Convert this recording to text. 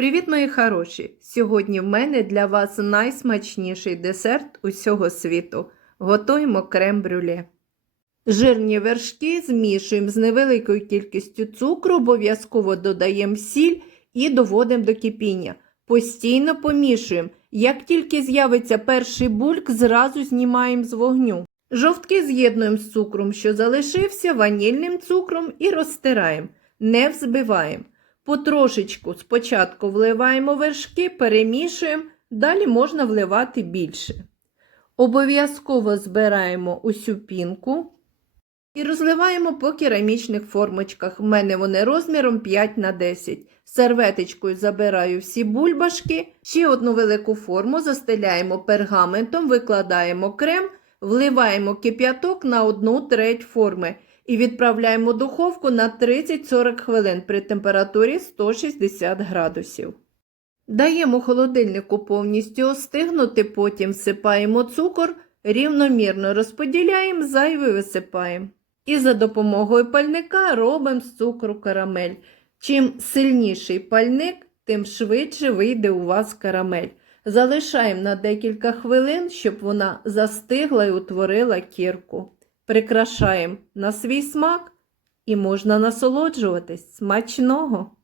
Привіт, мої хороші! Сьогодні в мене для вас найсмачніший десерт усього світу. Готуємо крем-брюле. Жирні вершки змішуємо з невеликою кількістю цукру, обов'язково додаємо сіль і доводимо до кипіння. Постійно помішуємо. Як тільки з'явиться перший бульк, зразу знімаємо з вогню. Жовтки з'єднуємо з цукром, що залишився, ванільним цукром і розтираємо. Не взбиваємо. Потрошечку спочатку вливаємо вершки, перемішуємо, далі можна вливати більше. Обов'язково збираємо усю пінку і розливаємо по керамічних формочках. У мене вони розміром 5 на 10. Серветочкою забираю всі бульбашки, ще одну велику форму застеляємо пергаментом, викладаємо крем, вливаємо кип'яток на 1 треть форми і відправляємо духовку на 30-40 хвилин при температурі 160 градусів. Даємо холодильнику повністю остигнути, потім всипаємо цукор, рівномірно розподіляємо, зайвий висипаємо. І за допомогою пальника робимо з цукру карамель. Чим сильніший пальник, тим швидше вийде у вас карамель. Залишаємо на декілька хвилин, щоб вона застигла і утворила кірку. Прикрашаємо на свій смак і можна насолоджуватись смачного.